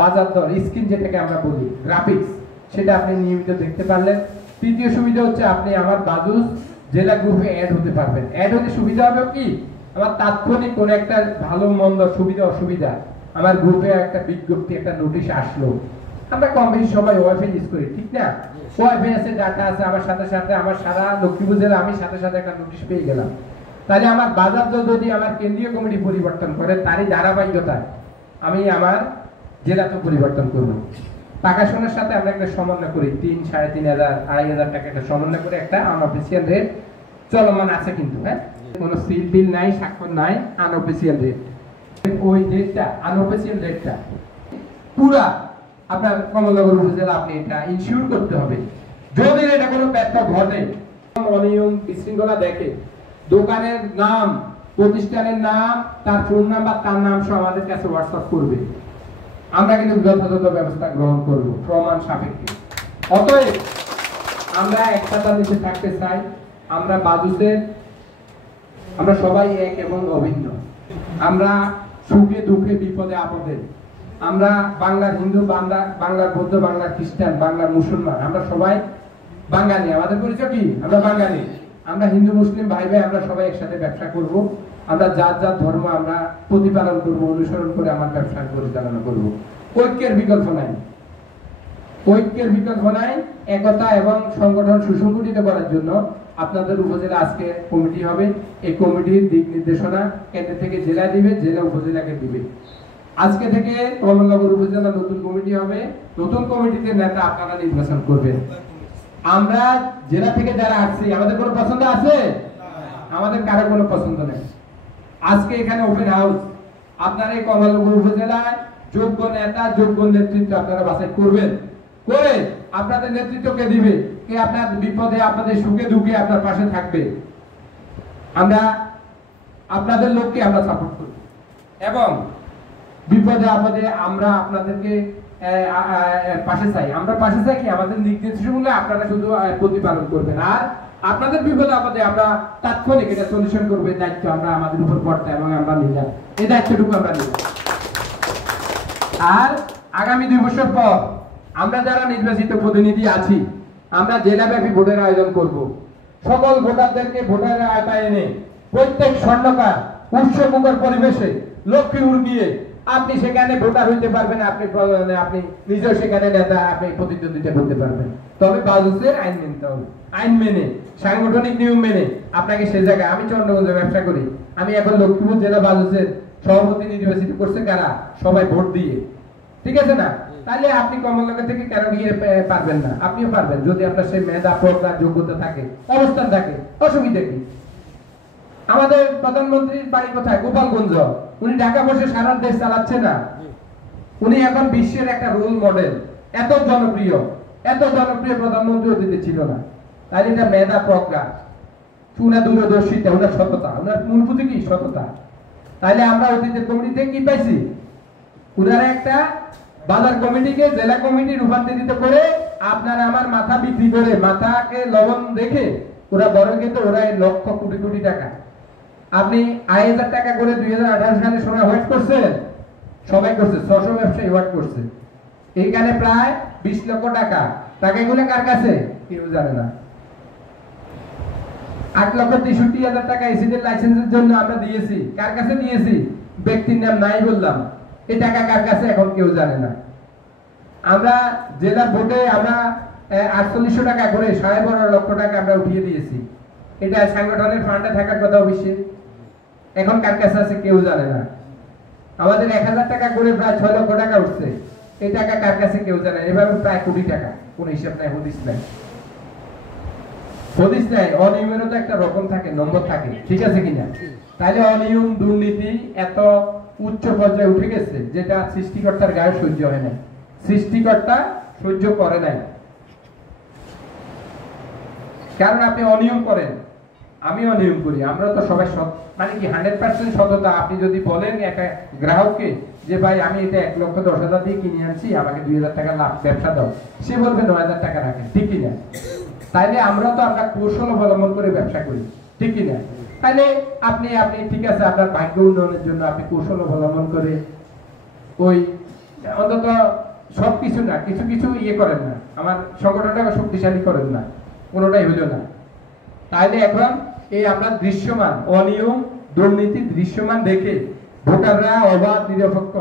বাজার দর স্ক্রিন যেটাকে আমরা বলি গ্রাফিক্স, সেটা আপনি নিয়মিত দেখতে পারলেন। তৃতীয় সুবিধা হচ্ছে আপনি আমার বাজুস জেলা গ্রুপে অ্যাড হতে পারবেন। অ্যাড হতে সুবিধা হবে কি, আমার তাৎক্ষণিক কোনো একটা ভালো মন্দ সুবিধা অসুবিধা আমার গ্রুপে একটা বিজ্ঞপ্তি একটা নোটিশ আসলো, আমরা কম বেশি সবাই ওয়াইফাই ইউজ করি, ঠিক না? ওয়াইফাই আছে, ডাটা আছে, আমার সাথে সাথে আমার সারা লক্ষ্মীপুর জেলা আমি সাথে সাথে একটা নোটিশ পেয়ে গেলাম। তাহলে আমার বাজার দর যদি আমার কেন্দ্রীয় কমিটি পরিবর্তন করে তারই ধারাবাহিকতায় আমি আমার জেলাতে পরিবর্তন করব। প্রকাশনের সাথে আমরা একটা সমন্বয় করি, 3, 3,500, 2,500 টাকা একটা সমন্বয় করে একটা আনঅফিসিয়াল রেট চলমান আছে কিন্তু, হ্যাঁ, কোনো সিল বিল নাই, স্বাক্ষর নাই, আনঅফিসিয়াল রেট। ওই রেটটা আনঅফিসিয়াল রেটটা পুরা আপনার কমলনগর উপজেলা আপনি এটা ইনশিওর করতে হবে। যদি এটা কোনো ব্যর্থ ঘটে, অনিয়ম বিশৃঙ্খলা দেখে, দোকানের নাম, প্রতিষ্ঠানের নাম, তার ফোন নাম্বার, তার নাম সহ আমাদের কাছে হোয়াটসঅ্যাপ করবে, আমরা কিন্তু যথাযথ ব্যবস্থা গ্রহণ করব প্রমাণ সাপেক্ষে। অতএব আমরা একসাথে নিচে থাকতে চাই। আমরা বাজুসের আমরা সবাই এক এবং অভিন্ন। আমরা সুখে দুঃখে বিপদে আপদে, আমরা বাংলার হিন্দু, বাংলার বৌদ্ধ, বাংলার খ্রিস্টান, বাংলার মুসলমান, আমরা সবাই বাঙালি। আমাদের পরিচয় কি? আমরা বাঙালি। আমরা হিন্দু মুসলিম ভাই ভাই আমরা সবাই একসাথে ব্যবসা করব। আমরা যার যার ধর্ম আমরা প্রতিপালন করব, অনুসরণ করে আমার ব্যবসা পরিচালনা করব। ঐক্যের বিকল্প নাই, ঐক্যের বিকল্প নাই। একতা এবং সংগঠন সুসংগঠিত করার জন্য আপনাদের উপজেলা আজকে কমিটি হবে। এই কমিটির দিক নির্দেশনা কেন্দ্র থেকে জেলায় দিবে, জেলা উপজেলাকে দিবে। আজকে থেকে কমলনগর উপজেলা নতুন কমিটি হবে। নতুন কমিটিতে নেতা আপনারা নির্বাচন করবেন। আমরা জেলা থেকে যারা আসছি আমাদের কোনো পছন্দ আছে? আমাদের কারো কোনো পছন্দ নেই। আজকে এখানে ওপেন হাউস, আপনারা এই কমলনগর উপজেলায় যোগ্য নেতা, যোগ্য নেতৃত্ব আপনারা বাছাই করবেন। করে আপনাদের নেতৃত্বকে দিবে, কে আপনার বিপদে আপনাদের সুখে দুঃখে আপনার পাশে থাকবে। আমরা আপনাদের লোককে আমরা সাপোর্ট করি এবং বিপদে আপদে আমরা আপনাদেরকে পাশে চাই। আমরা পাশে চাই কি, আমাদের নির্দেশগুলো আপনারা শুধু প্রতিপালন করবেন, আর আপনাদের বিপদে আপদে আমরা তাৎক্ষণিক এটা সলিউশন করবে দায়িত্ব আমরা আমাদের উপর বর্তায় এবং আমরা নিলাম, এই দায়িত্বটুকু আমরা নিব। আর আগামী 2 বছর পর আমরা যারা নির্বাচিত প্রতিনিধি আছি, আমরা জেলাব্যাপী ভোটের আয়োজন করব। সকল ভোটারদেরকে ভোটারের আওতায় এনে প্রত্যেক স্বর্ণকার উৎসবমুখর পরিবেশে লক্ষ্মীপুর গিয়ে আপনি সেখানে ভোটার হইতে পারবেন, আপনি নিজেও সেখানে নেতা, আপনি প্রতিদ্বন্দ্বিতা করতে পারবেন। তবে বাজুসের আইন মেনতে হবে, আইন মেনে সাংগঠনিক নিয়ম মেনে আপনাকে সেই জায়গায়। আমি চন্দ্রগঞ্জে ব্যবসা করি, আমি এখন লক্ষ্মীপুর জেলা বাজুসের সভাপতি নির্বাচিত করছে কারা? সবাই ভোট দিয়ে, ঠিক আছে না? তাহলে আপনি কমলনগর থেকে কেন গিয়ে পারবেন না? আপনিও পারবেন যদি আপনার সেই মেধা, প্রজ্ঞা, যোগ্যতা থাকে, অবস্থান থাকে। অসুবিধা কি? আমাদের প্রধানমন্ত্রীর বাড়ি কোথায়? গোপালগঞ্জ। উনি ঢাকা বসে সারা দেশ চালাচ্ছে না? উনি এখন বিশ্বের একটা রোল মডেল। এত জনপ্রিয় প্রধানমন্ত্রী অতীতে ছিল না। তাই এটা মেধা, প্রজ্ঞা, উনার দূরদর্শিতা, উনার সততা, উনার মূল পুঁজি কি? সততা। তাইলে আমরা অতীতের কমিটি থেকে কি পাইছি? উনারা একটা বাজার কমিটিকে জেলা কমিটি রূপান্তরিত করে আপনারা আমার মাথা বিক্রি করে, মাথাকে লবণ দেখে ওরা বড় কিন্তু ওরা লক্ষ কোটি কোটি টাকা, আপনি 2,000 টাকা করে 2018 সালে সময় হোয়াট করছেন, সবাই করছে, 600 ব্যবসায়ী হোয়াট করছে। এইখানে প্রায় 20 লক্ষ টাকা। টাকাগুলো কার কাছে? কেউ জানে না। 8,63,000 টাকা এসিদের লাইসেন্সের জন্য আমরা দিয়েছি। কার কাছে দিয়েছি? ব্যক্তির নাম নাই বললাম। এই টাকা কার কাছে? এখন কেউ জানে না। আমরা জেলার ভোটে আমরা 4800 টাকা করে 12.5 লক্ষ টাকা আমরা উঠিয়ে দিয়েছি। এটা সংগঠনের ফান্ডে থাকার কথা অবশ্যই। এখন কার কাছে আছে? কেউ জানে না। আমাদের 1000 টাকা করে প্রায় 6 লক্ষ টাকা উঠছে। এই টাকা কার কাছে? কেউ জানে না। এভাবে প্রায় কোটি টাকা, কোন হিসাব নাই, হদিস নাই। হদিস নাই, অনিয়মেরও তো একটা রকম থাকে, নম্বর থাকে, ঠিক আছে কিনা? তাহলে অনিয়ম, দুর্নীতি এত উচ্চ পর্যায়ে উঠে গেছে যেটা সৃষ্টিকর্তার গায়ে সহ্য হয় না। সৃষ্টিকর্তা সহ্য করে নাই। কারণ আপনি অনিয়ম করেন, আমি অনিয়ম করি, আমরা তো সবাই মানে কি 100% সততা। আপনি যদি বলেন একটা গ্রাহককে যে ভাই আমি এটা 1,10,000 দিয়ে কিনে আনছি, আমাকে 2,000 টাকা লাভ ব্যবসা দাও, সে বলবে 9,000 টাকা রাখেন, ঠিক কিনা? তাইলে আমরা কৌশল অবলম্বন করে ব্যবসা করি, ঠিক কিনা? তাহলে আপনি ঠিক আছে, আপনার ভাগ্য উন্নয়নের জন্য আপনি কৌশল অবলম্বন করে ওই অন্তত সবকিছু না, কিছু কিছু ইয়ে করেন না, আমার সংগঠনটাকে শক্তিশালী করেন না, কোনোটাই হইল না। তাহলে এখন এই আমরা দৃশ্যমান অনিয়ম দুর্নীতি দৃশ্যমান দেখে ভোটাররা অবাধ নিরপেক্ষ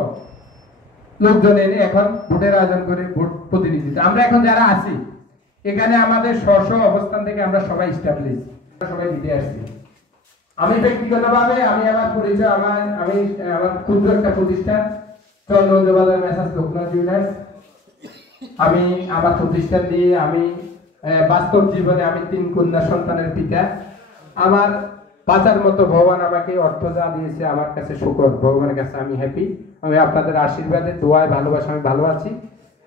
লোকজন এনে এখন ভোটের আয়োজন করে ভোট প্রতিনিধিত্ব। আমরা এখন যারা আছি এখানে আমাদের স্ব অবস্থান থেকে আমরা সবাই স্টাবলিশ, সবাই দিতে আসছি। আমি ব্যক্তিগতভাবে আমি আমার পরিচয় আমি আমার ক্ষুদ্র একটা প্রতিষ্ঠান চন্দ্রবাজার মেসাজ লোকনাথ জুয়েলার্স, আমি আমার প্রতিষ্ঠান দিয়ে আমি বাস্তব জীবনে আমি 3 কন্যা সন্তানের পিতা। আমার বাঁচার মতো ভগবান আমাকে অর্থ যা দিয়েছে আমার কাছে শুকর, ভগবানের কাছে আমি হ্যাপি। আমি আপনাদের আশীর্বাদে দোয়ায় ভালোবাসা আমি ভালো আছি।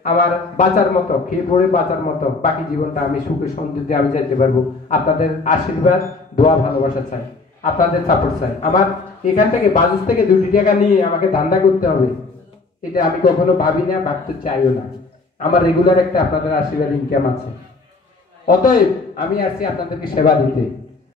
আমার বাঁচার মতো খেয়ে পড়ে বাঁচার মতো বাকি জীবনটা আমি সুখে সমৃদ্ধি আমি যাইতে পারবো। আপনাদের আশীর্বাদ দোয়া ভালোবাসা চাই, আপনাদের সাপোর্ট চাই। আমার এখান থেকে বাজেট থেকে 2 টাকা নিয়ে আমাকে ধান্দা করতে হবে এটা আমি কখনো ভাবি না, ভাবতে চাইও না। আমার রেগুলার একটা আপনাদের আশীর্বাদ ইনকাম আছে। অতএব আমি আসছি আপনাদেরকে সেবা দিতে।